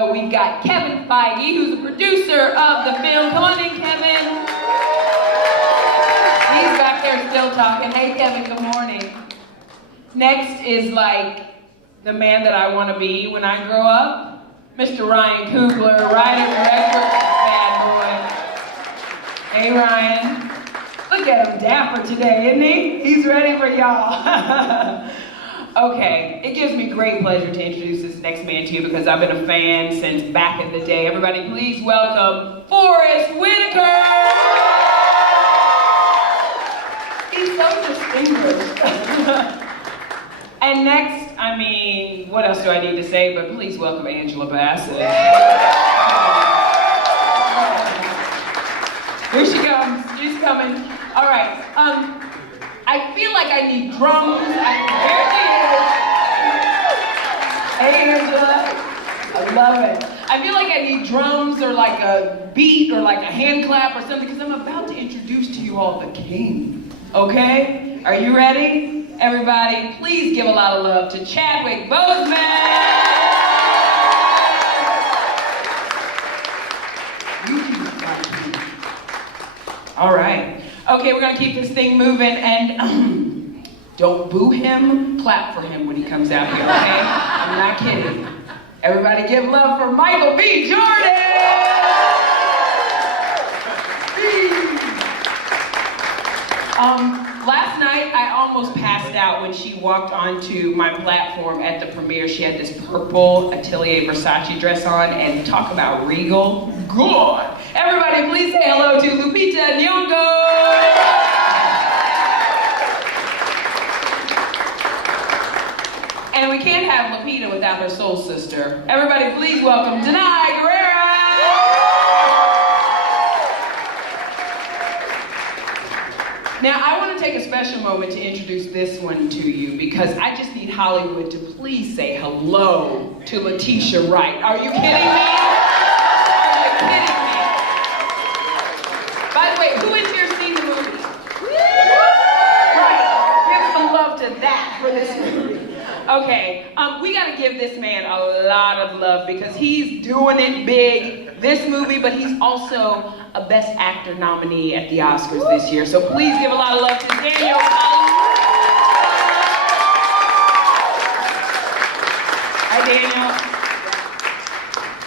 know we've got Kevin Feige, who's the producer of the film. Come on in, Kevin. He's back there still talking. Hey, Kevin, good morning. Next is like the man that I want to be when I grow up, Mr. Ryan Coogler, writer, director, bad boy. Hey, Ryan. Look at him, dapper today, isn't he? He's ready for y'all. Okay, it gives me great pleasure to introduce this next man to you because I've been a fan since back in the day. Everybody, please welcome Forest Whitaker. He's so distinguished. And next, I mean, what else do I need to say? But please welcome Angela Bassett. Here she comes. She's coming. All right. I feel like I need drums. Here she is. Hey, Angela. I love it. I feel like I need drums or like a beat or like a hand clap or something because I'm about to introduce to you all the king. Okay? Are you ready? Everybody, please give a lot of love to Chadwick Boseman. All right. Okay, we're going to keep this thing moving and don't boo him, clap for him when he comes out here, okay? I'm not kidding. Everybody give love for Michael B. Jordan! Last night, I almost passed out when she walked onto my platform at the premiere. She had this purple Atelier Versace dress on, and talk about regal. Good! Everybody, please say hello to Lupita Nyong'o! And we can't have Lupita without her soul sister. Everybody, please welcome Danai Gurira! Now, I want to take a special moment to introduce this one to you because I just need Hollywood to please say hello to Letitia Wright. Are you kidding me? Are you kidding me? By the way, who in here seen the movie? Right. Give some love to that for this movie. Okay, we got to give this man a lot of love because he's doing it big this movie, but he's also a Best Actor nominee at the Oscars this year. So please give a lot of love to Daniel Kaluuya. Hi, Daniel.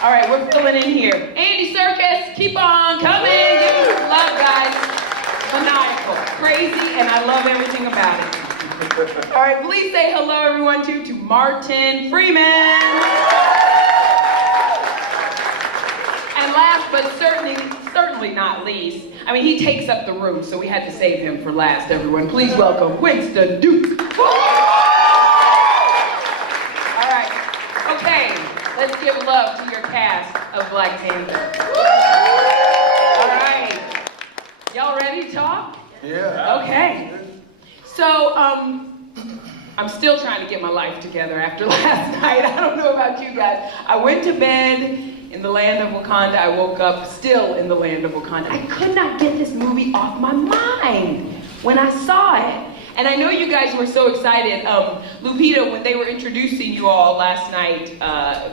All right, we're filling in here. Andy Serkis, keep on coming. Give me some love, guys. Maniacal, crazy, and I love everything about it. All right, please say hello, everyone, to Martin Freeman. And last but certainly not least, I mean, he takes up the room, so we had to save him for last, everyone. Please welcome Winston Duke. All right, okay, let's give love to your cast of Black Panther. All right, y'all ready to talk? Yeah. Okay. So, I'm still trying to get my life together after last night. I don't know about you guys. I went to bed in the land of Wakanda. I woke up still in the land of Wakanda. I could not get this movie off my mind when I saw it. And I know you guys were so excited. Lupita, when they were introducing you all last night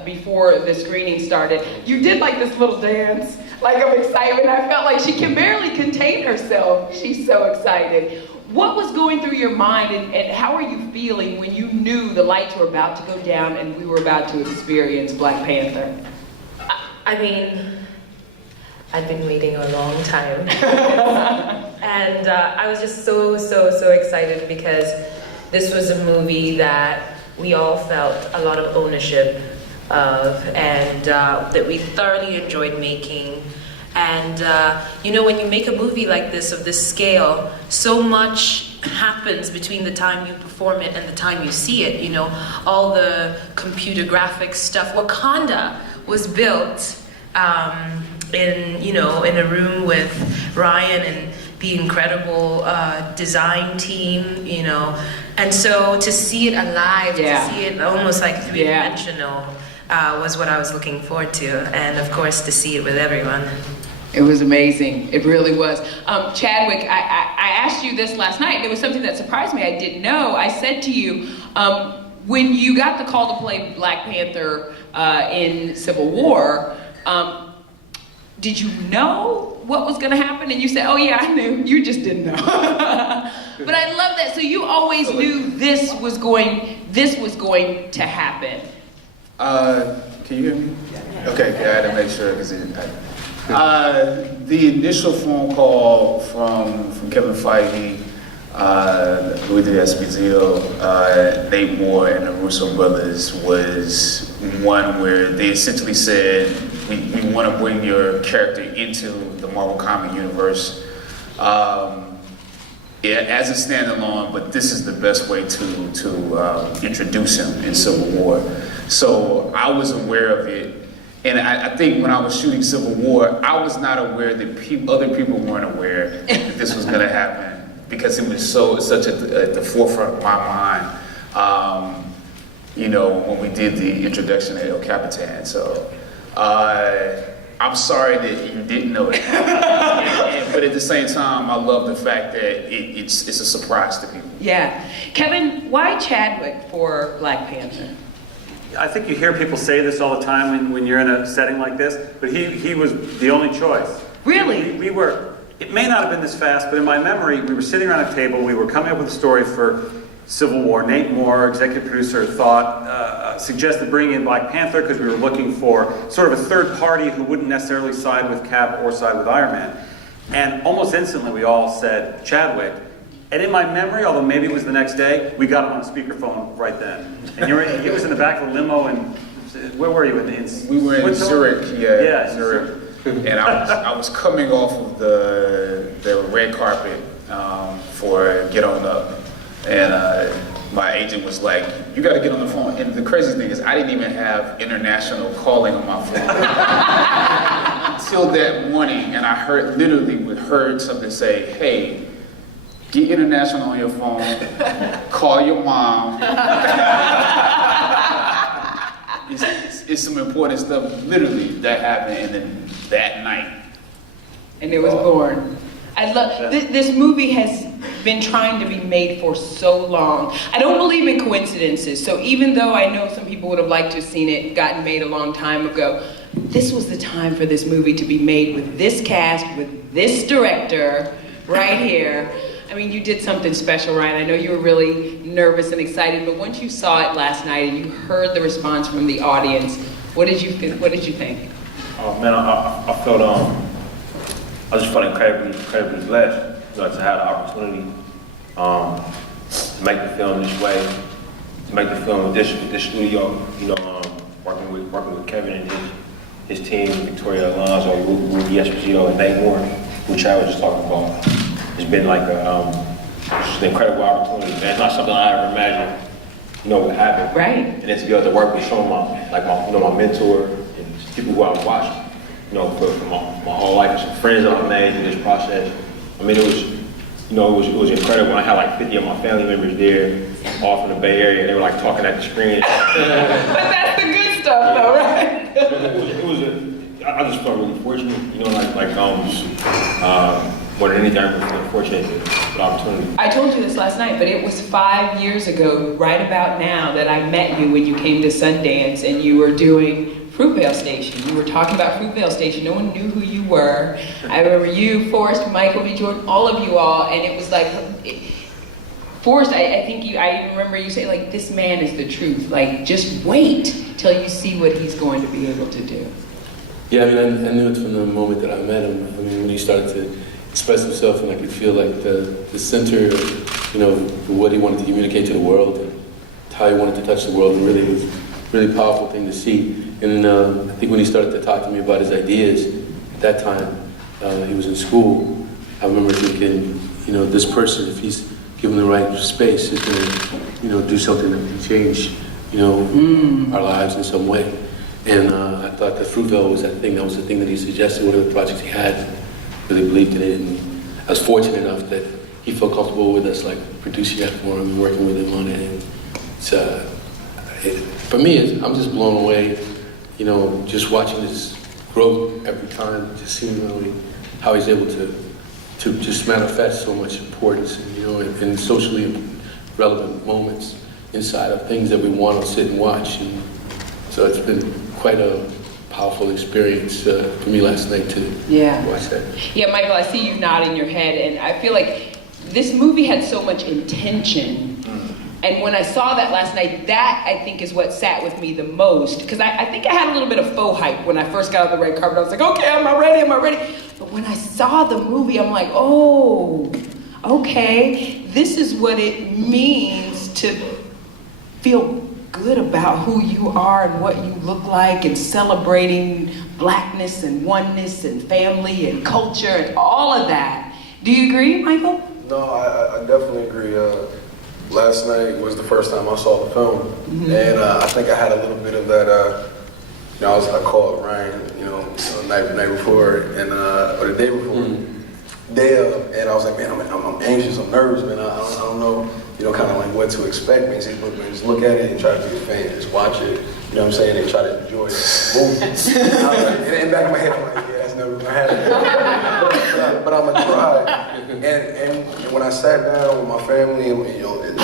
before the screening started, you did like this little dance, like of excitement. I felt like she can barely contain herself. She's so excited. What was going through your mind and how are you feeling when you knew the lights were about to go down and we were about to experience Black Panther? I mean, I've been waiting a long time. And I was just so excited because this was a movie that we all felt a lot of ownership of and that we thoroughly enjoyed making. And you know, when you make a movie like this, of this scale, so much happens between the time you perform it and the time you see it. You know, all the computer graphics stuff. Wakanda was built in a room with Ryan and the incredible design team. You know, and so to see it alive, to see it almost like three-dimensional, was what I was looking forward to, and of course to see it with everyone. It was amazing. It really was. Chadwick, I asked you this last night. It was something that surprised me. I didn't know. I said to you, when you got the call to play Black Panther in Civil War, did you know what was gonna happen? And you said, oh yeah, I knew, you just didn't know. But I love that, so you always knew this was going to happen. Can you hear me? Okay, yeah, I had to make sure, because the initial phone call from Kevin Feige, Louis D'Esposito, Nate Moore, and the Russo brothers was one where they essentially said, we want to bring your character into the Marvel comic universe as a standalone, but this is the best way to introduce him in Civil War. So I was aware of it. And I think when I was shooting Civil War, I was not aware that other people weren't aware that this was going to happen, because it was such at the forefront of my mind. You know, when we did the introduction of El Capitan. So I'm sorry that you didn't know it, but at the same time, I love the fact that it's a surprise to people. Yeah, Kevin, why Chadwick for Black Panther? I think you hear people say this all the time when you're in a setting like this, but he was the only choice. Really? We were, it may not have been this fast, but in my memory, we were sitting around a table, we were coming up with a story for Civil War. Nate Moore, executive producer, suggested bringing in Black Panther because we were looking for sort of a third party who wouldn't necessarily side with Cap or side with Iron Man. And almost instantly we all said Chadwick. And in my memory, although maybe it was the next day, we got him on speakerphone right then. And he was in the back of the limo, and where were you? We were in Zurich, yeah, Zurich. And I was coming off of the red carpet for Get On Up. And my agent was like, you got to get on the phone. And the crazy thing is, I didn't even have international calling on my phone until that morning. And I heard something say, hey, get international on your phone, call your mom. It's some important stuff, literally, that happened, and then that night. And it was born. I love, this movie has been trying to be made for so long. I don't believe in coincidences, so even though I know some people would have liked to have seen it gotten made a long time ago, this was the time for this movie to be made with this cast, with this director, right here. I mean, you did something special, Ryan. I know you were really nervous and excited, but once you saw it last night and you heard the response from the audience, what did you think? Oh man, I felt I just felt incredibly blessed, to have the opportunity to make the film this way, to make the film with this studio. Working with Kevin and his team, Victoria Alonso, Rudy Esposito, and Nate Moore, which I was just talking about. It's been like just an incredible opportunity. And it's not something I ever imagined, would happen. Right. And then to be able to work with some of my mentor and people who I've watched, for my whole life, and some friends that I've made through this process. I mean, it was incredible. I had like 50 of my family members there, all from the Bay Area. They were like talking at the screen. But that's the good stuff, though, right? I just felt really fortunate, more than anything, I'm really fortunate for the opportunity. I told you this last night, but it was 5 years ago, right about now, that I met you when you came to Sundance and you were doing Fruitvale Station. You were talking about Fruitvale Station. No one knew who you were. I remember you, Forrest, Michael B. Jordan, all of you all, and it was like, Forrest, I think I even remember you saying, like, this man is the truth. Like, just wait till you see what he's going to be able to do. Yeah, I mean, I knew it from the moment that I met him. I mean, when he started to express himself, and I could feel like the center of, what he wanted to communicate to the world, and how he wanted to touch the world, and really, it was a really powerful thing to see. And I think when he started to talk to me about his ideas, at that time, he was in school, I remember thinking, this person, if he's given the right space, is going to, do something that can change, our lives in some way. And I thought that Fruitvale was that thing. That was the thing that he suggested, one of the projects he had. Really believed in it, and I was fortunate enough that he felt comfortable with us, like producing it for him and working with him on it. And it's, for me, I'm just blown away, just watching this growth every time, just seeing really how he's able to just manifest so much importance, in socially relevant moments. inside of things that we want to sit and watch. And so it's been quite a powerful experience for me last night to watch that. Yeah, Michael, I see you nodding your head, and I feel like this movie had so much intention. And when I saw that last night, that I think is what sat with me the most. Because I think I had a little bit of faux hype when I first got on the red carpet. I was like, okay, am I ready? But when I saw the movie, I'm like, oh, okay, this is what it means to feel good about who you are and what you look like, and celebrating blackness and oneness and family and culture and all of that. Do you agree, Michael? No, I definitely agree. Last night was the first time I saw the film, and I think I had a little bit of that. I called Ryan, the night before, and or the day before, day of, and I was like, man, I'm anxious, I'm nervous, man. I don't know, kind of like what to expect. Man, he said, look, man, just look at it and try to be a fan, just watch it. You know what I'm saying? And try to enjoy the movie. I was like, in the back of my head, I'm like, yeah, that's never gonna happen. But I'm gonna try. And when I sat down with my family, and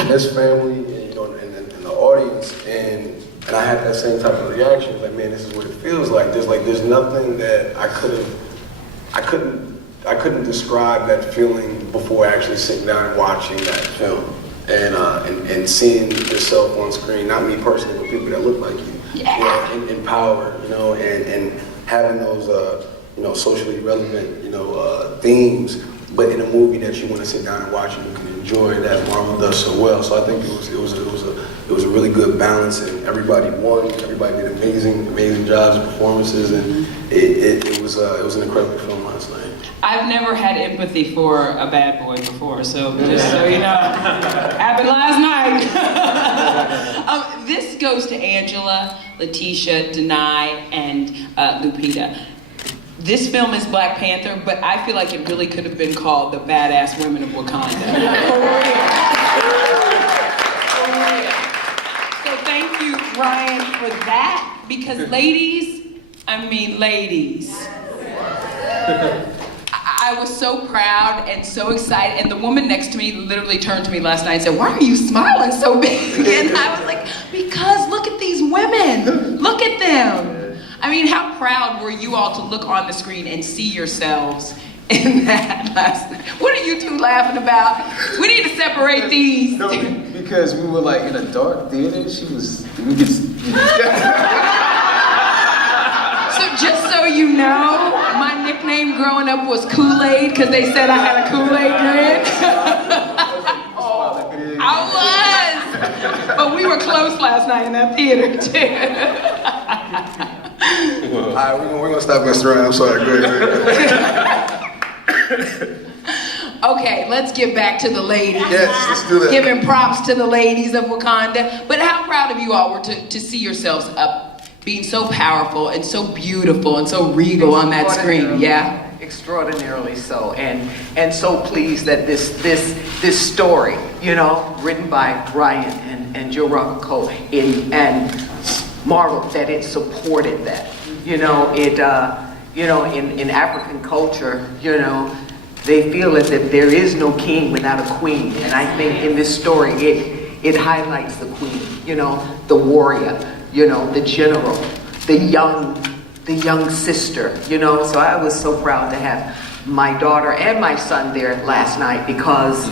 this family, and the audience, and I had that same type of reaction, like, man, this is what it feels like. There's nothing that I couldn't describe that feeling before actually sitting down and watching that film, and seeing yourself on screen, not me personally, but people that look like you, in power, and having those, socially relevant, themes, but in a movie that you want to sit down and watch and you can enjoy, that Marvel does so well. So I think it was a really good balance, and everybody won. Everybody did amazing jobs and performances, and it was an incredible film last night. I've never had empathy for a bad boy before, so just so you know, happened last night. This goes to Angela, Letitia, Denai, and Lupita. This film is Black Panther, but I feel like it really could have been called The Badass Women of Wakanda. So thank you, Ryan, for that, because ladies, I was so proud and so excited, and the woman next to me literally turned to me last night and said, why are you smiling so big? And I was like, because look at these women, look at them. I mean, how proud were you all to look on the screen and see yourselves in that last night? What are you two laughing about? We need to separate these. No, because we were like in a dark theater. So just so you know, my nickname growing up was Kool-Aid because they said I had a Kool-Aid grin. I was, but we were close last night in that theater too. All right, we're gonna stop messing around. I'm sorry. Go ahead. Okay, let's get back to the ladies. Yes, let's do that. Giving props to the ladies of Wakanda. But how proud of you all were to see yourselves up, being so powerful and so beautiful and so regal on that screen. Yeah. Extraordinarily so, and so pleased that this story, written by Ryan and Joe Rocco and Marvel, that it supported that. In African culture, they feel as if there is no king without a queen, and I think in this story it highlights the queen, the warrior, the general, the young sister, So I was so proud to have my daughter and my son there last night, because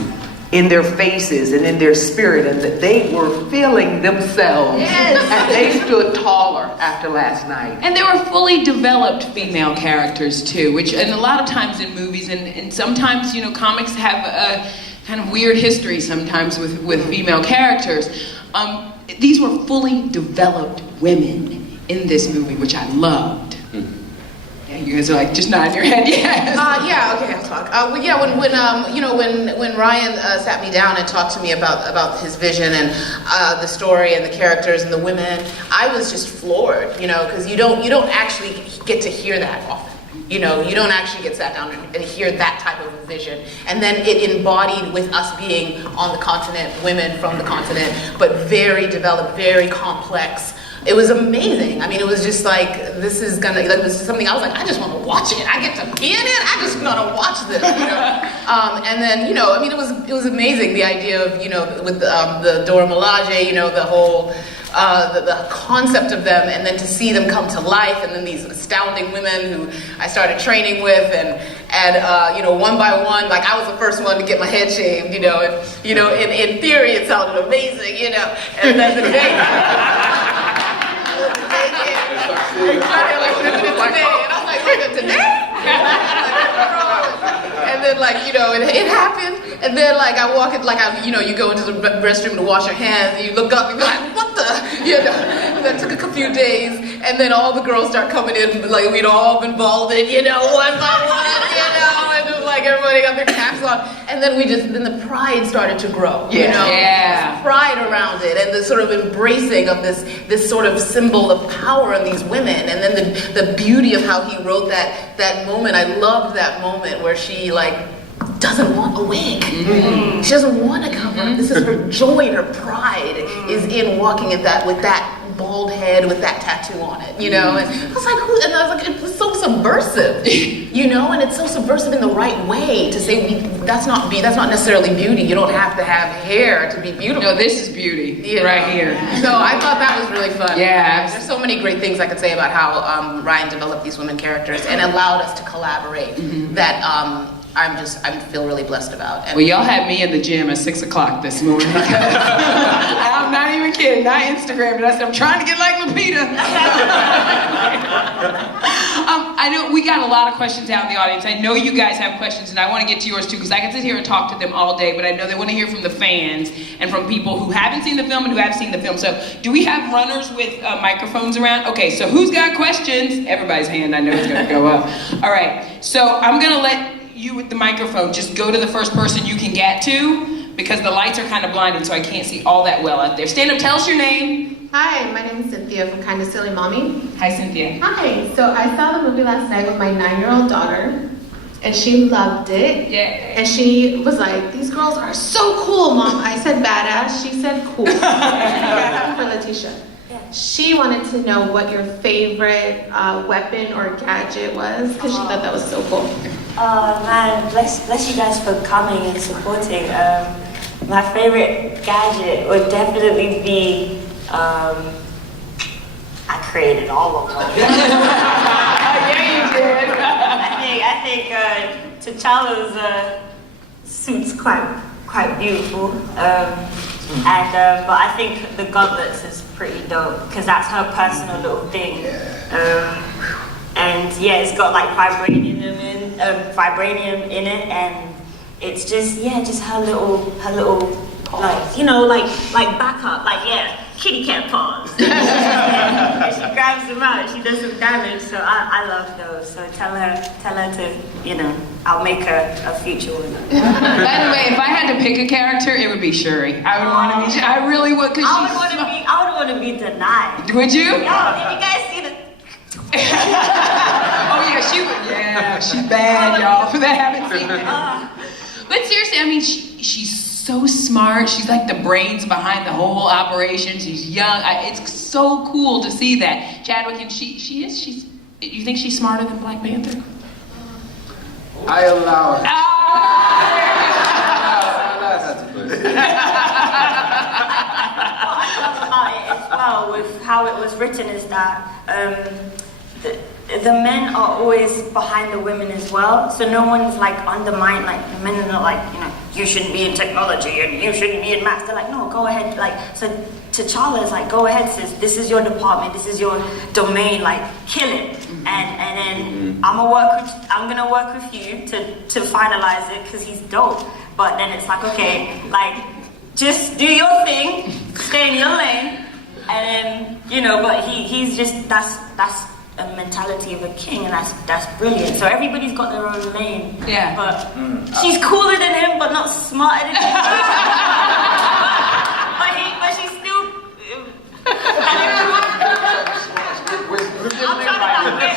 in their faces and in their spirit, and that they were feeling themselves. Yes. And they stood taller after last night. And they were fully developed female characters too, which, and a lot of times in movies, and sometimes, comics have a kind of weird history sometimes with female characters. These were fully developed women in this movie, which I loved. Yeah, you guys are like just nodding your head, yes. Yeah, okay, I'll talk. When Ryan sat me down and talked to me about his vision and the story and the characters and the women, I was just floored, because you don't actually get to hear that often. You don't actually get sat down and hear that type of a vision. And then it embodied with us being on the continent, women from the continent, but very developed, very complex, it was amazing. I mean, it was just like, this is something I was like, I just want to watch it. I get to be in it. I just want to watch this, you know. And then, you know, I mean, it was amazing, the idea of, you know, with the Dora Milaje, you know, the whole, the concept of them, and then to see them come to life, and then these astounding women who I started training with, and you know, one by one, like I was the first one to get my head shaved, you know, and you know, in theory it sounded amazing, you know, and then the day, and I was like, today? And then like, you know, it happened, and then like I walk in, like you know, you go into the restroom to wash your hands, and you look up and you're like, what the, you know, and that took a few days, and then all the girls start coming in, like we'd all been balded, you know, one by one, you know, and just like everybody got their caps on, and then then the pride started to grow, you know, this pride around it, and the sort of embracing of this sort of symbol of power in these women, and then the beauty of how he wrote that moment. I loved that moment where she like doesn't want a wig. Mm-hmm. She doesn't want to cover. This is her joy and her pride is in walking at that with that bald head with that tattoo on it, you know. And I was like, it was so subversive, you know, and it's so subversive in the right way to say that's not necessarily beauty. You don't have to have hair to be beautiful. No, this is beauty right here. So I thought that was really fun. Yeah. There's so many great things I could say about how Ryan developed these women characters and allowed us to collaborate that I feel really blessed about. And well, y'all had me in the gym at 6 o'clock this morning. I'm not even kidding. Not Instagram, but I said I'm trying to get like Lupita. I know we got a lot of questions out in the audience. I know you guys have questions, and I want to get to yours too, because I can sit here and talk to them all day. But I know they want to hear from the fans and from people who haven't seen the film and who have seen the film. So, do we have runners with microphones around? Okay, so who's got questions? Everybody's hand I know is going to go up. All right, so I'm going to let you with the microphone just go to the first person you can get to, because the lights are kind of blinded, so I can't see all that well out there. Stand up, tell us your name. Hi, my name is Cynthia from Kinda Silly Mommy. Hi, Cynthia. Hi, so I saw the movie last night with my 9-year-old daughter, and she loved it. Yeah. And she was like, these girls are so cool, Mom. I said badass, she said cool. Yeah, for Letitia. She wanted to know what your favorite weapon or gadget was, because she thought that was so cool. Oh man, bless you guys for coming and supporting. My favorite gadget would definitely be, I created all of them. Yeah, you did. I think T'Challa's suit's quite beautiful. But I think the gauntlets is pretty dope, because that's her personal little thing. And yeah, it's got like vibranium in it, and it's just her little like, you know, like backup, like kitty cat paws. And she grabs them out, she does some damage. So I love those. So tell her to, you know, I'll make her a future one. By the way, if I had to pick a character, it would be Shuri. I would want to be. I really would. I would want to be Denai. Would you? Yo, did you guys see the? Oh yeah, she would. Yeah, she's bad, y'all. For that, haven't seen it. But seriously, I mean, she's so smart. She's like the brains behind the whole operation. She's young. It's so cool to see that. Chadwick, and she's. You think she's smarter than Black Panther? I allow it. About it as well, with how it was written, is that the men are always behind the women as well, so no one's like undermined, like the men are not like, you know, you shouldn't be in technology and you shouldn't be in maths. They're like, no, go ahead. Like, so T'Challa is like, go ahead, sis, this is your department, this is your domain, like, kill it. And then I'm gonna work with you to finalize it, because he's dope. But then it's like, okay, like, just do your thing, stay in your lane, and then, you know, but he's just, that's a mentality of a king, and that's brilliant. So everybody's got their own lane. Yeah. But she's cooler than him, but not smarter than him. but she's still. I'm trying to get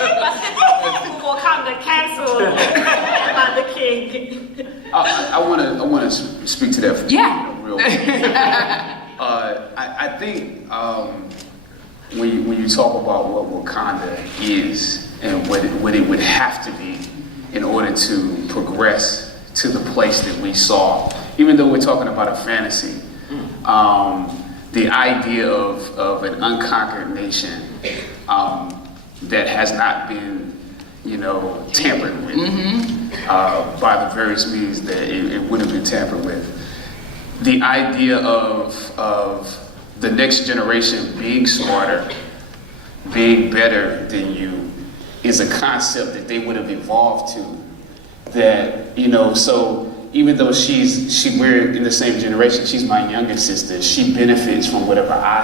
Wakanda cancelled about the king. I want to speak to that. Yeah. Real quick. I think when you talk about what Wakanda is and what it would have to be in order to progress to the place that we saw, even though we're talking about a fantasy, the idea of an unconquered nation that has not been, tampered with by the various means that it would have been tampered with. The idea of the next generation being smarter, being better than you, is a concept that they would have evolved to. That, so even though we're in the same generation, she's my younger sister, she benefits from whatever I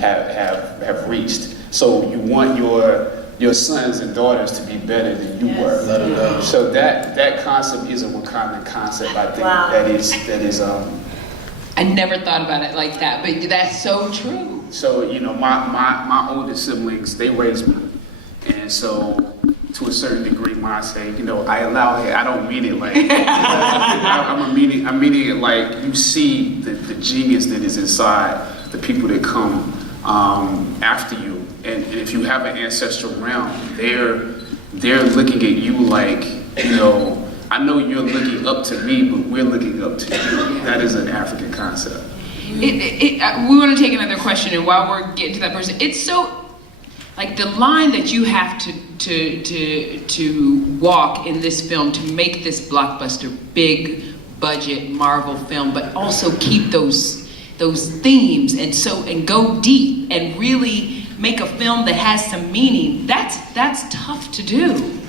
have reached. So you want your sons and daughters to be better than you were. So that concept is a Wakandan concept, I think. Wow. That is I never thought about it like that, but that's so true. So, my older siblings, they raised me. And so, to a certain degree, when I say, I allow it, I don't mean it like, I'm meaning it like you see the genius that is inside the people that come after you. And if you have an ancestral realm, they're looking at you like, I know you're looking up to me, but we're looking up to you. That is an African concept. We want to take another question, and while we're getting to that person, it's so, like the line that you have to walk in this film to make this blockbuster, big budget Marvel film, but also keep those themes and go deep and really make a film that has some meaning. That's tough to do.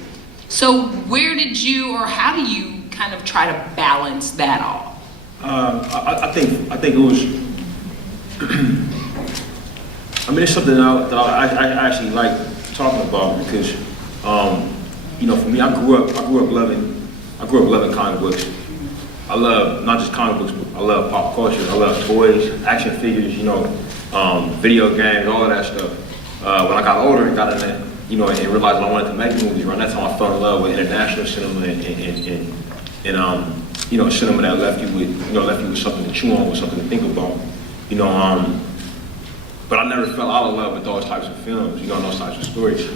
So where did you, or how do you kind of try to balance that all? I think it was. It's something that I actually like talking about because, for me, I grew up loving comic books. I love not just comic books, but I love pop culture. I love toys, action figures, video games, all of that stuff. When I got older and got in that, and realized I wanted to make movies, around that time I fell in love with international cinema and cinema that left you with something to chew on, with something to think about, but I never fell out of love with those types of films, those types of stories.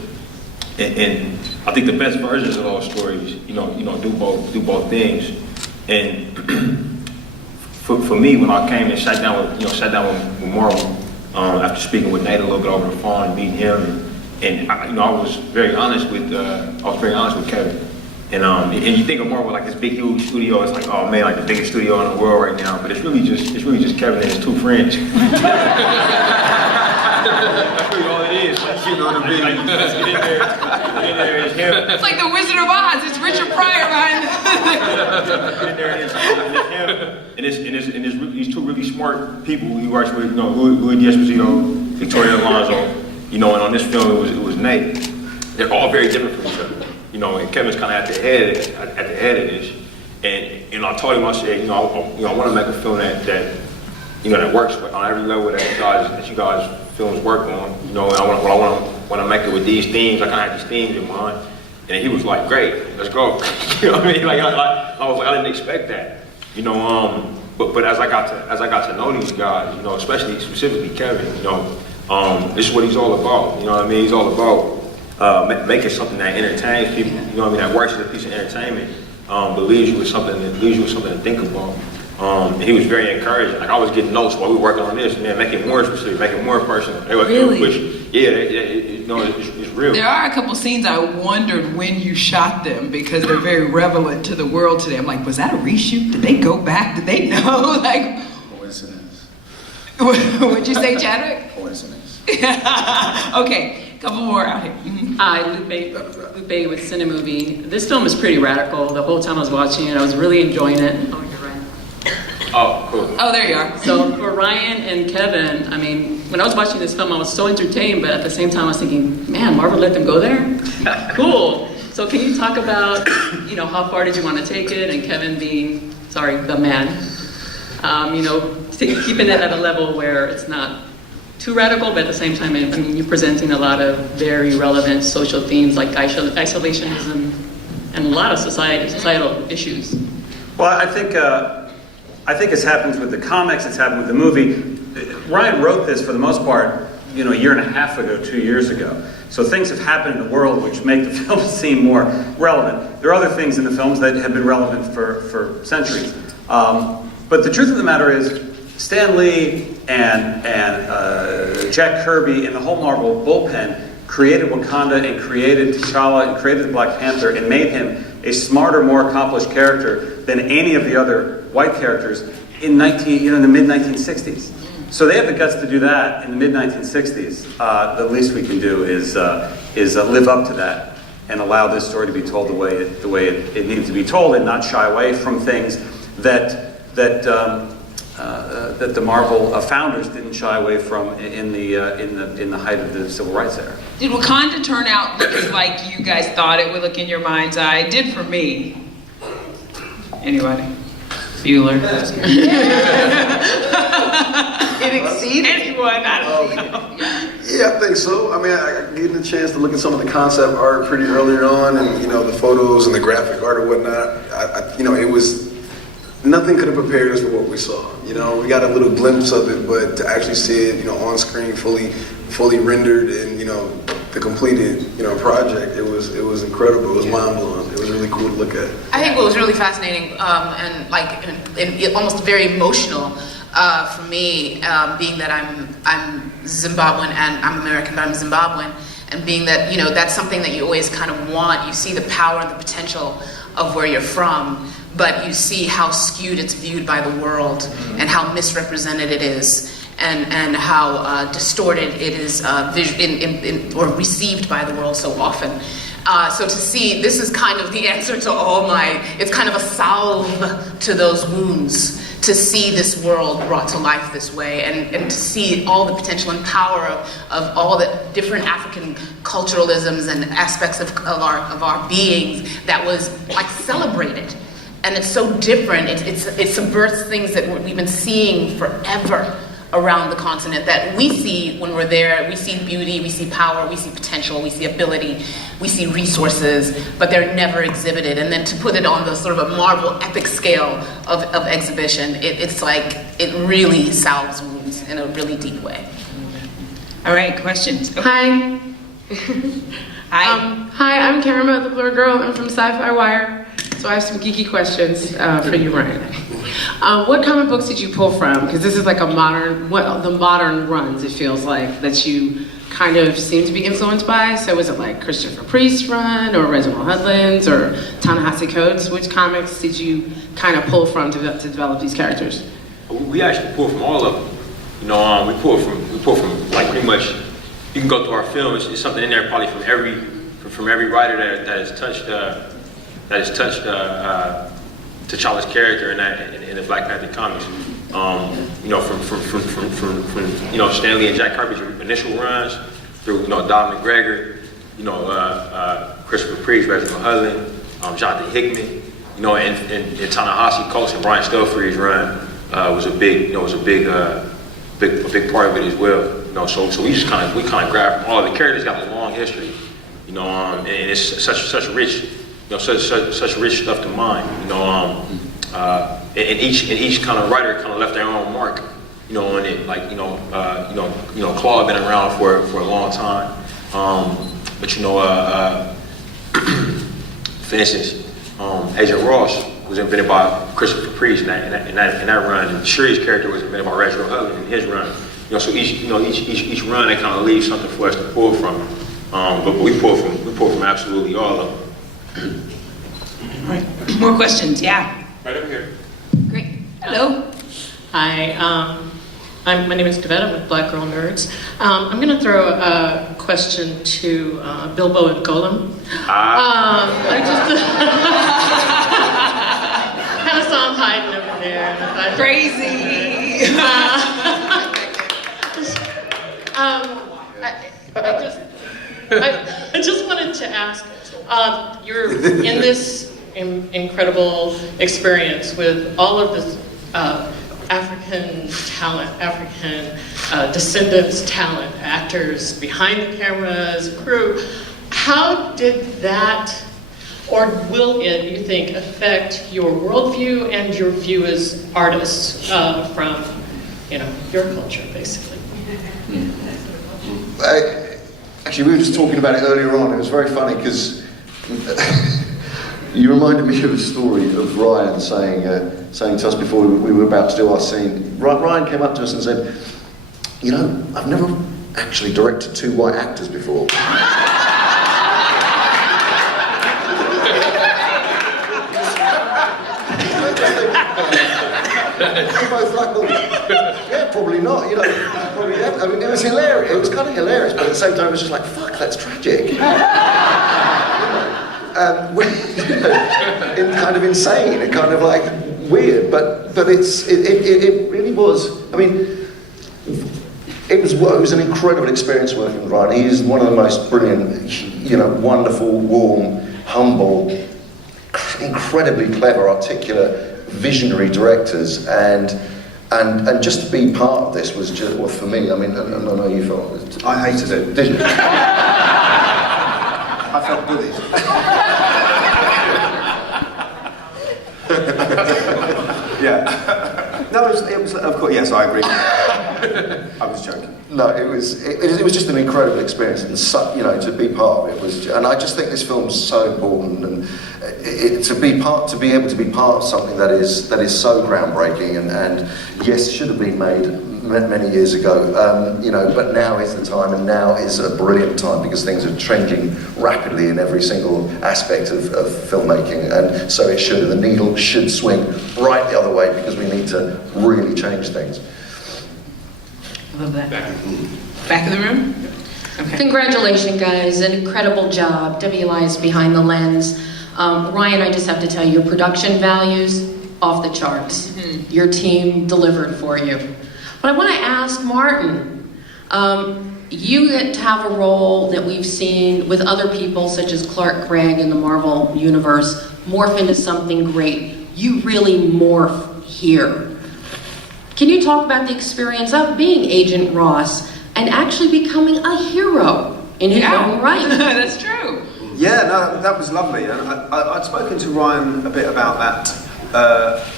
And I think the best versions of those stories, do both things. And for me, when I came and sat down with Marvel, after speaking with Nate a little bit over the phone and meeting him, and I was very honest with Kevin. And you think of Marvel like this big huge studio, it's like, oh man, like the biggest studio in the world right now, but it's really just Kevin and his two friends. That's really all it is. Let's get in there, it's him. It's like the Wizard of Oz. It's Richard Pryor behind Get in there and it's him. And it's these two really smart people he works with, Louis D'Esposito, Victoria Alonso, and on this film it was Nate. They're all very different from each other. And Kevin's kind of at the head of this. And I told him, I said, I want to make a film that works on every level that you guys films work on. And I want to make it with these themes. I kind of had these themes in mind. And he was like, great, let's go. You know what I mean? Like I was like, I didn't expect that. But as I got to know these guys, especially specifically Kevin, this is what he's all about. You know what I mean? He's all about making something that entertains people. That works as a piece of entertainment, but leaves you with something to think about. And he was very encouraging. Like I was getting notes while we were working on this, man, make it more specific, make it more personal. Really? It's real. There are a couple scenes I wondered when you shot them because they're very relevant to the world today. I'm like, was that a reshoot? Did they go back? Did they know? Like, Coincidence. What'd you say, Chadwick? Coincidence. Okay, couple more out here. Mm-hmm. Hi, Lupe with Cinemovie. This film is pretty radical. The whole time I was watching it, I was really enjoying it. Oh, you're right. Oh, cool. Oh, there you are. So for Ryan and Kevin, when I was watching this film, I was so entertained, but at the same time, I was thinking, man, Marvel let them go there? Cool. So can you talk about, how far did you want to take it? And Kevin being, the man, keeping it at a level where it's not too radical, but at the same time, you're presenting a lot of very relevant social themes like isolationism and a lot of societal issues. Well, I think it's happened with the comics, it's happened with the movie. Ryan wrote this for the most part a year and a half ago, 2 years ago. So things have happened in the world which make the film seem more relevant. There are other things in the films that have been relevant for centuries. But the truth of the matter is, Stan Lee and Jack Kirby and the whole Marvel bullpen created Wakanda and created T'Challa and created the Black Panther and made him a smarter, more accomplished character than any of the other white characters in the mid-1960s. So they have the guts to do that in the mid-1960s. The least we can do is live up to that and allow this story to be told the way it needs to be told, and not shy away from things that the Marvel founders didn't shy away from in the height of the Civil Rights era. Did Wakanda turn out looking like you guys thought it would look in your mind's eye? It did for me. Anybody? Bueller. It exceeded. Anyone? I don't know. Yeah, I think so. I mean, I getting a chance to look at some of the concept art pretty earlier on, and the photos and the graphic art and whatnot. It was nothing could have prepared us for what we saw. We got a little glimpse of it, but to actually see it, on screen, fully rendered, and the completed, project, it was incredible. It was mind blowing. It was really cool to look at. I think what was really fascinating and almost very emotional for me, being that I'm Zimbabwean and I'm American, but I'm Zimbabwean, and being that that's something that you always kind of want. You see the power and the potential of where you're from, but you see how skewed it's viewed by the world and how misrepresented it is. And how distorted it is or received by the world so often. So to see, this is kind of the answer to it's kind of a salve to those wounds, to see this world brought to life this way, and to see all the potential and power of all the different African culturalisms and aspects of our beings that was celebrated. And it's so different, it subverts things that we've been seeing forever around the continent, that we see when we're there. We see beauty, we see power, we see potential, we see ability, we see resources, but they're never exhibited. And then to put it on the sort of a Marvel epic scale of exhibition, it's like it really salves wounds in a really deep way. All right, questions. Okay. Hi. Hi. Hi, I'm Karama, the Blur Girl. I'm from Sci-Fi Wire. So I have some geeky questions for you, Ryan. What comic books did you pull from? Because this is like the modern runs, it feels like, that you kind of seem to be influenced by. So was it like Christopher Priest's run, or Reginald Hudlin's, or Ta-Nehisi Coates? Which comics did you kind of pull from to develop these characters? We actually pull from all of them. We pull from like pretty much. You can go through our film. It's something in there probably from every writer that has touched T'Challa's character in the Black Panther comics. From Stan Lee and Jack Kirby's initial runs through Don McGregor, Christopher Priest, Reginald Hudlin, Jonathan Hickman, and Ta-Nehisi Coates and Brian Stelfree's run was a big part of it as well. So we kind of grabbed from all the characters. Got a long history, and it's such rich. Such rich stuff to mine, and each kind of writer kind of left their own mark, on it. Claw been around for a long time, but for instance, Agent Ross was invented by Christopher Priest in that run, and Shuri's character was invented by Reginald Hudlin in his run. So each run they kind of leaves something for us to pull from, but we pull from absolutely all of them. All right. More questions? Yeah. Right over here. Great. Hello. Hi. My name is Kavetta with Black Girl Nerds. I'm going to throw a question to Bilbo and Gollum. I just kind of saw him hiding over there. And I thought, Crazy. I just wanted to ask, you're in this incredible experience with all of this African talent, African descendants talent, actors behind the cameras, crew. How did that, or will it, you think, affect your worldview and your view as artists from, your culture, basically? Actually, we were just talking about it earlier on. It was very funny because you reminded me of a story of Ryan saying to us before we were about to do our scene. Ryan came up to us and said, "You know, I've never actually directed 2 white actors before." We're both like, well, yeah, probably not. You know, probably never. I mean, it was hilarious. It was kind of hilarious, but at the same time, it was just like, fuck, that's tragic. Kind of insane and kind of like weird, but it really was. I mean, it was an incredible experience working with Ryan. He is one of the most brilliant, you know, wonderful, warm, humble, incredibly clever, articulate, visionary directors, and just to be part of this was just, well, for me, I mean, I don't know how you felt. I hated it. Did you? I felt bullied. Yeah. No, it was, of course, yes, I agree. I was joking. No, it was just an incredible experience, and you know, to be part of it was, and I just think this film's so important, and to be able to be part of something that is so groundbreaking, and yes, should have been made many years ago, you know, but now is the time, and now is a brilliant time because things are changing rapidly in every single aspect of filmmaking, and so it should, the needle should swing right the other way because we need to really change things. Love that. Back of the room? Okay. Congratulations, guys. An incredible job. WI is behind the lens. Ryan, I just have to tell you, your production values, off the charts. Mm-hmm. Your team delivered for you. But I want to ask Martin, you get to have a role that we've seen with other people, such as Clark Gregg in the Marvel Universe, morph into something great. You really morph here. Can you talk about the experience of being Agent Ross and actually becoming a hero in his own right? That's true. Yeah, no, that was lovely. And I'd spoken to Ryan a bit about that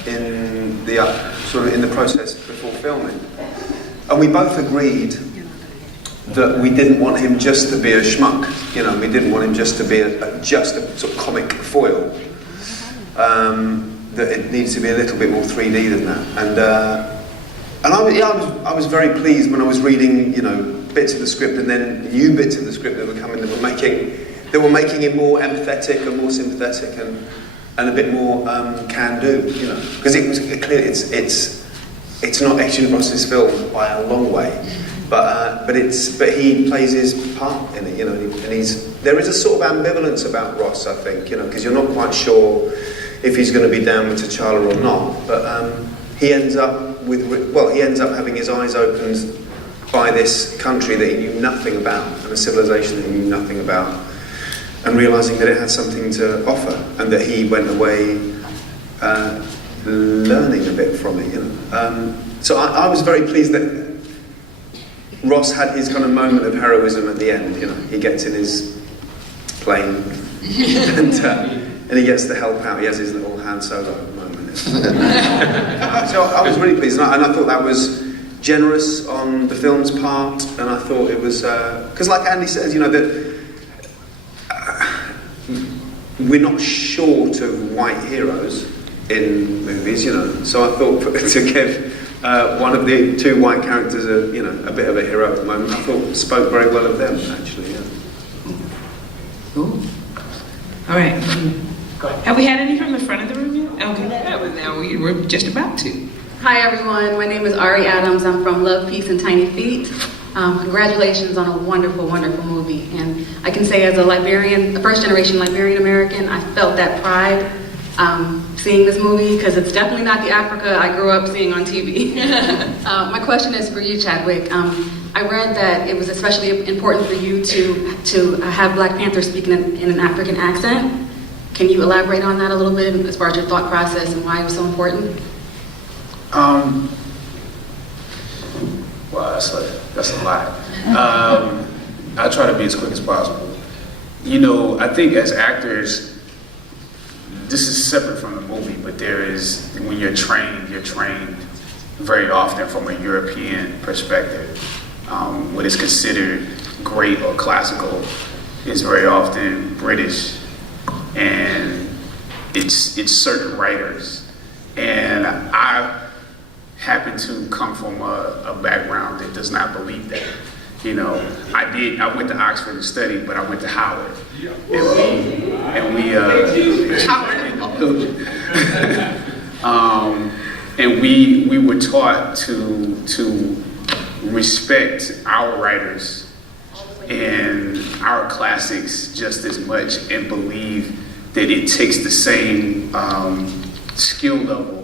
in the sort of in the process before filming, and we both agreed that we didn't want him just to be a schmuck. You know, we didn't want him just to be just a sort of comic foil. That it needs to be a little bit more 3D than that. And I was very pleased when I was reading, you know, bits of the script and then new bits of the script that were coming that were making it more empathetic and more sympathetic and a bit more can-do, you know, because it was clear it's not Agent Ross's film by a long way, but he plays his part in it, you know, and there is a sort of ambivalence about Ross, I think, you know, because you're not quite sure if he's going to be down with T'Challa or not, but he ends up having his eyes opened by this country that he knew nothing about, and a civilization that he knew nothing about, and realising that it had something to offer, and that he went away learning a bit from it, you know. So I was very pleased that Ross had his kind of moment of heroism at the end, you know. He gets in his plane and he gets to help out. He has his little Han Solo moment. So I was really pleased, and I thought that was generous on the film's part, and I thought it was because, like Andy says, you know, that we're not short of white heroes in movies, you know. So I thought to give one of the 2 white characters a bit of a heroic moment, I thought spoke very well of them, actually. Yeah. Cool. All right. Have we had any from the front of the room yet? Okay. Yeah, well, now we're just about to. Hi everyone, my name is Ari Adams. I'm from Love, Peace, and Tiny Feet. Congratulations on a wonderful, wonderful movie. And I can say as a Liberian, a first-generation Liberian American, I felt that pride seeing this movie, because it's definitely not the Africa I grew up seeing on TV. My question is for you, Chadwick. I read that it was especially important for you to have Black Panther speaking in an African accent. Can you elaborate on that a little bit as far as your thought process and why it was so important? Well, that's a lot. I try to be as quick as possible. You know, I think as actors, this is separate from the movie, but there is, when you're trained very often from a European perspective. What is considered great or classical is very often British, and it's certain writers. And I happen to come from a background that does not believe that. You know, I went to Oxford to study, but I went to Howard. And we were taught to respect our writers and our classics just as much, and believe that it takes the same skill level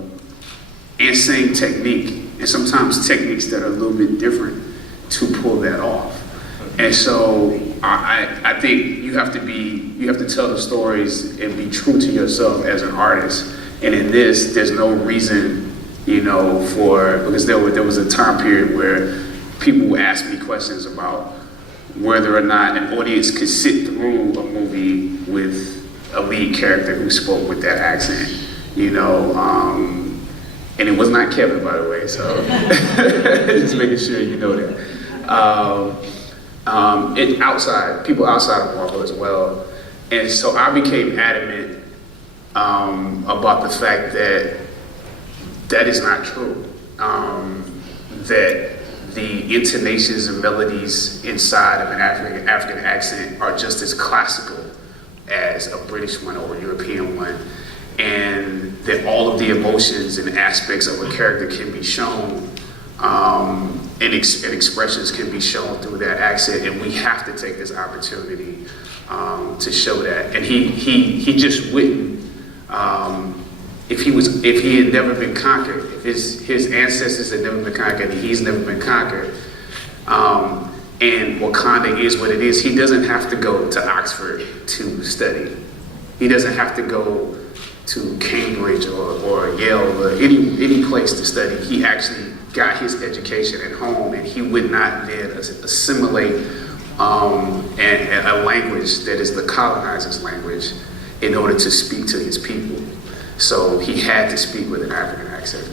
and same technique, and sometimes techniques that are a little bit different, to pull that off. And so I think you have to tell the stories and be true to yourself as an artist. And in this, there's no reason, you know, because there was a time period where people would ask me questions about whether or not an audience could sit through a movie with a lead character who spoke with that accent, you know. And it was not Kevin, by the way, so just making sure you know that. People outside of Marvel as well. And so I became adamant about the fact that that is not true. That the intonations and melodies inside of an African accent are just as classical as a British one or a European one. And that all of the emotions and aspects of a character can be shown, and expressions can be shown through that accent, and we have to take this opportunity to show that. And he just wouldn't, if he had never been conquered, if his ancestors had never been conquered, and he's never been conquered, and Wakanda is what it is, he doesn't have to go to Oxford to study. He doesn't have to go to Cambridge or Yale or any place to study. He actually got his education at home, and he would not then assimilate a language that is the colonizer's language in order to speak to his people. So he had to speak with an African accent.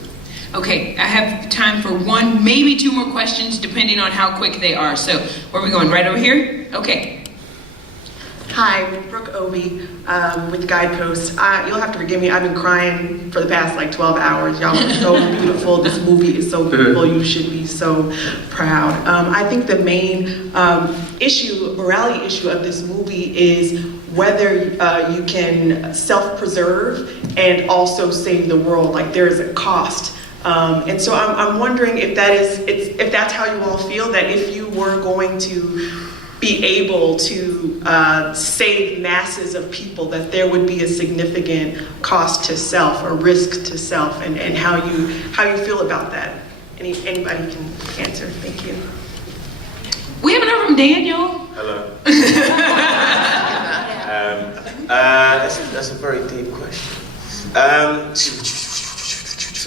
Okay, I have time for one, maybe two more questions, depending on how quick they are. So where are we going? Right over here? Okay. Hi, Brooke Obi with Guidepost. You'll have to forgive me, I've been crying for the past like 12 hours. Y'all are so beautiful. This movie is so beautiful. You should be so proud. I think the main morality issue of this movie is whether you can self-preserve and also save the world. Like, there is a cost. And so I'm wondering if that's how you all feel, that if you were going to be able to save masses of people, that there would be a significant cost to self or risk to self, and how you feel about that. Anybody can answer. Thank you. We haven't heard from Daniel. Hello. That's a very deep question.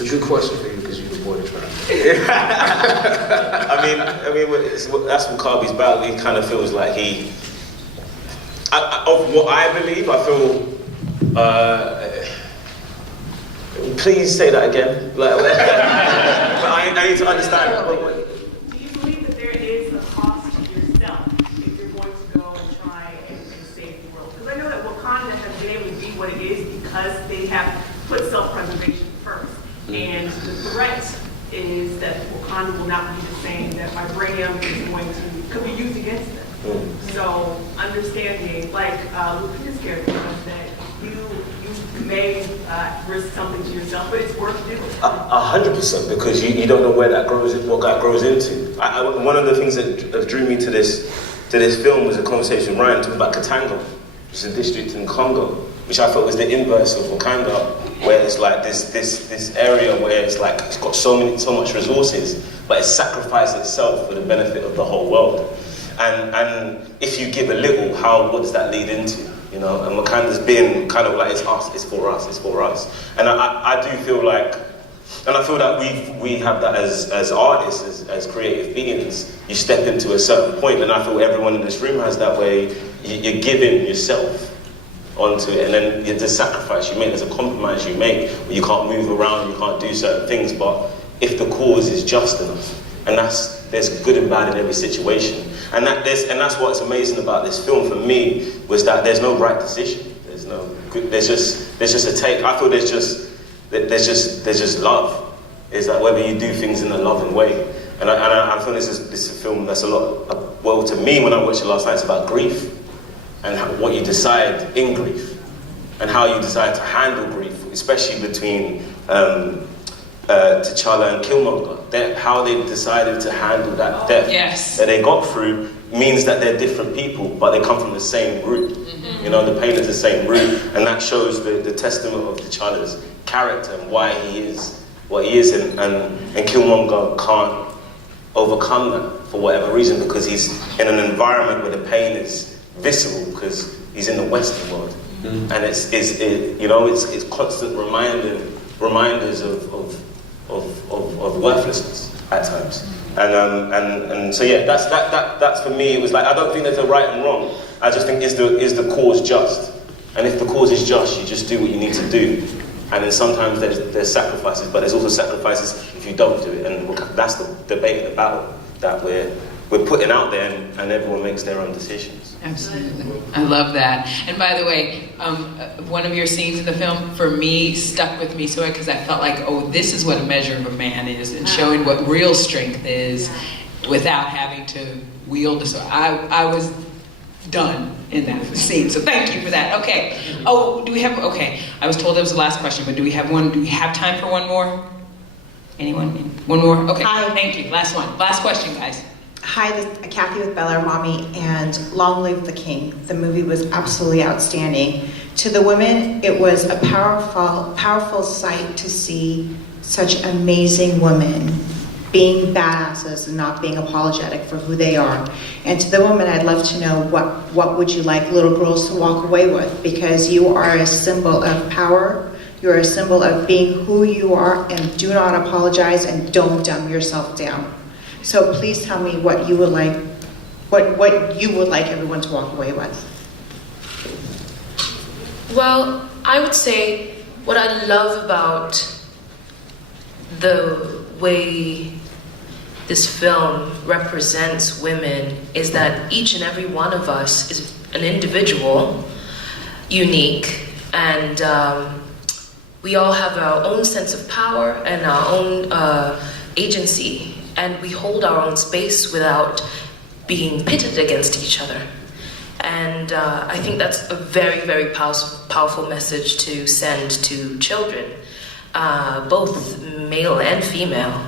It's a good question for you because you're the boy to try. I mean, that's what Kabi's about. He kind of feels like of what I believe, I feel. Please say that again. But I need to understand. Do you believe that there is a cost to yourself if you're going to go and try and save the world? Because I know that Wakanda has been able to be what it is because they have put self-preservation first. And the threat is that Wakanda will not be the same, that vibranium could be used against them. So understanding, like Lupita's character, that you may risk something to yourself, but it's worth doing. 100%, because you don't know where what that grows into. One of the things that drew me to this film was a conversation with Ryan talking about Katanga, which is a district in Congo, which I thought was the inverse of Wakanda, where it's like this area where it's like it's got so much resources, but it sacrificed itself for the benefit of the whole world. And if you give a little, what does that lead into? You know, and Wakanda's been kind of like, it's us, it's for us, it's for us. And I do feel like, and I feel that we have that as artists, as creative beings. You step into a certain point, and I feel everyone in this room has that, way you're giving yourself onto it, and then there's a sacrifice you make, there's a compromise you make, where you can't move around, you can't do certain things, but if the cause is just enough, and there's good and bad in every situation. And that's what's amazing about this film for me, was that there's no right decision. There's just a take. I feel there's just love. It's like whether you do things in a loving way. And I feel this is a film that's a lot, well, to me, when I watched it last night, it's about grief and what you decide in grief and how you decide to handle grief, especially between T'Challa and Killmonger. How they decided to handle that death that they got through means that they're different people, but they come from the same root. You know, the pain is the same root, and that shows the testament of T'Challa's character and why he is what he is, and Killmonger can't overcome that for whatever reason, because he's in an environment where the pain is visceral, because he's in the Western world, and it's constant reminders of worthlessness at times, and so yeah, that's for me. It was like, I don't think there's a right and wrong. I just think is the cause just, and if the cause is just, you just do what you need to do. And then sometimes there's sacrifices, but there's also sacrifices if you don't do it. And that's the debate and the battle that we're putting out there, and everyone makes their own decisions. Absolutely. I love that. And by the way, one of your scenes in the film, for me, stuck with me so because I felt like, oh, this is what a measure of a man is, and showing what real strength is without having to wield a sword. I was done in that scene. So thank you for that. Okay. Oh, okay. I was told that was the last question, but do we have time for one more? Anyone? One more? Okay. Hi. Thank you. Last one. Last question, guys. Hi, this is Kathy with Bella Mommy, and Long Live the King. The movie was absolutely outstanding. To the women, it was a powerful sight to see such amazing women being badasses and not being apologetic for who they are. And to the women, I'd love to know what would you like little girls to walk away with, because you are a symbol of power. You're a symbol of being who you are, and do not apologize and don't dumb yourself down. So please tell me what you would like, what you would like everyone to walk away with. Well, I would say what I love about the way this film represents women is that each and every one of us is an individual, unique, and we all have our own sense of power and our own agency, and we hold our own space without being pitted against each other. And I think that's a very, very powerful message to send to children, both male and female.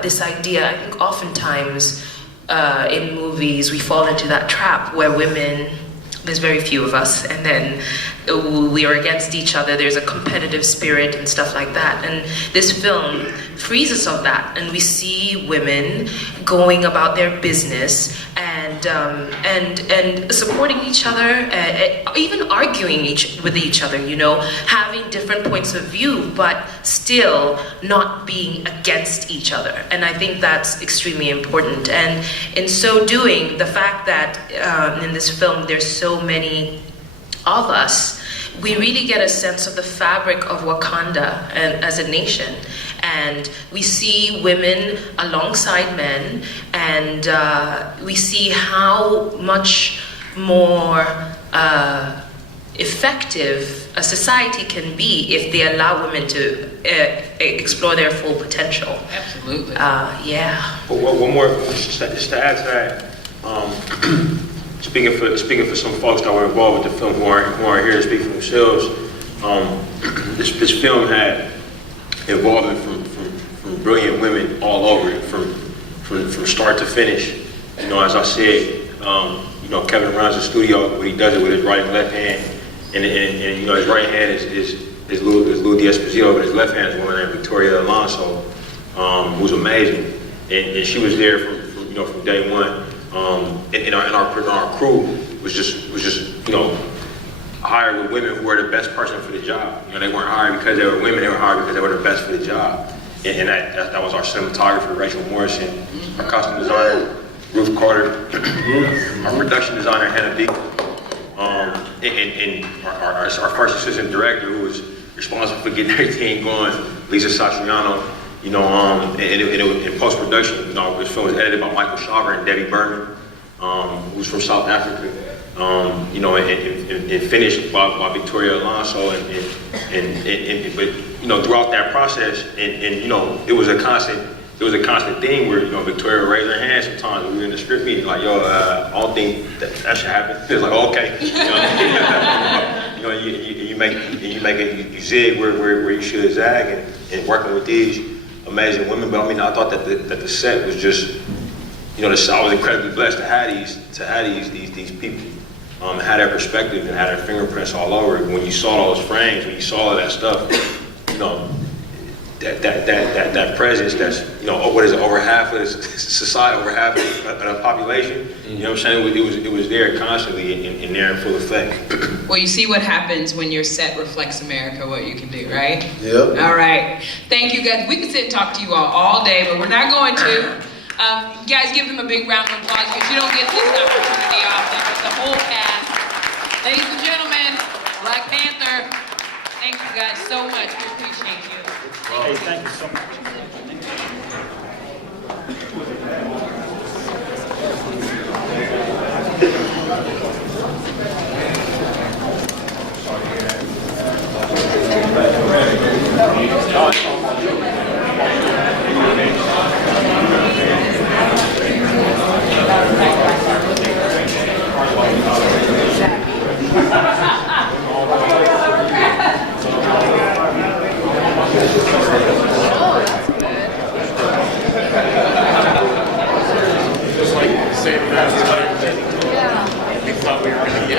This idea, I think oftentimes in movies we fall into that trap where women, there's very few of us, and then we are against each other, there's a competitive spirit and stuff like that. And this film frees us of that, and we see women going about their business and supporting each other, even arguing with each other, you know, having different points of view, but still not being against each other. And I think that's extremely important. And in so doing, the fact that in this film there's so many of us, we really get a sense of the fabric of Wakanda as a nation. And we see women alongside men, and we see how much more effective a society can be if they allow women to explore their full potential. Absolutely. Yeah. But one more, just to add to that, speaking for some folks that were involved with the film who aren't here to speak for themselves, this film had involvement from brilliant women all over it, from start to finish. You know, as I said, you know, Kevin runs the studio, but he does it with his right and left hand, and you know, his right hand is Lou D'Esposito, but his left hand is a woman named Victoria Alonso, who's amazing, and she was there from day one. And our crew was just you know, hired with women who were the best person for the job. You know, they weren't hired because they were women; they were hired because they were the best for the job. And that was our cinematographer, Rachel Morrison, our costume designer, Ruth Carter, our production designer, Hannah Beaker, and our first assistant director, who was responsible for getting everything going, Lisa Satriano. You know, and in post-production, you know, this film was edited by Michael Shaver and Debbie Berman. who's from South Africa. You know, and finished by Victoria Alonso, but you know, throughout that process, and you know, it was a constant thing where, you know, Victoria would raise her hand sometimes when we were in the script meeting, like, yo, I don't think that should happen. It was like, okay, you know, you zig where you should zag, and working with these amazing women. But I mean, I thought that the set was just, you know, I was incredibly blessed to have these people. Had their perspective and had their fingerprints all over it. When you saw those frames, when you saw all that stuff, you know, that presence, that's, you know, what is it, over half of the society, over half of the population, you know what I'm saying? It was there constantly and there in full effect. Well, you see what happens when your set reflects America, what you can do, right? Yep. All right. Thank you, guys. We could sit and talk to you all day, but we're not going to. Guys, give them a big round of applause because you don't get this opportunity often. But the whole cast, ladies and gentlemen, Black Panther, thank you guys so much. We appreciate you. Hey, thank you so much. Just like the same fast time we thought we were going to get.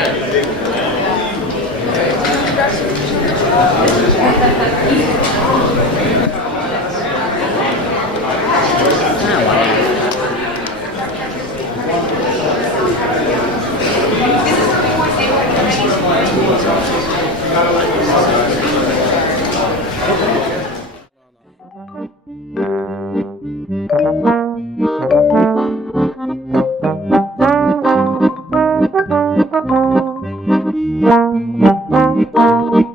Thank you.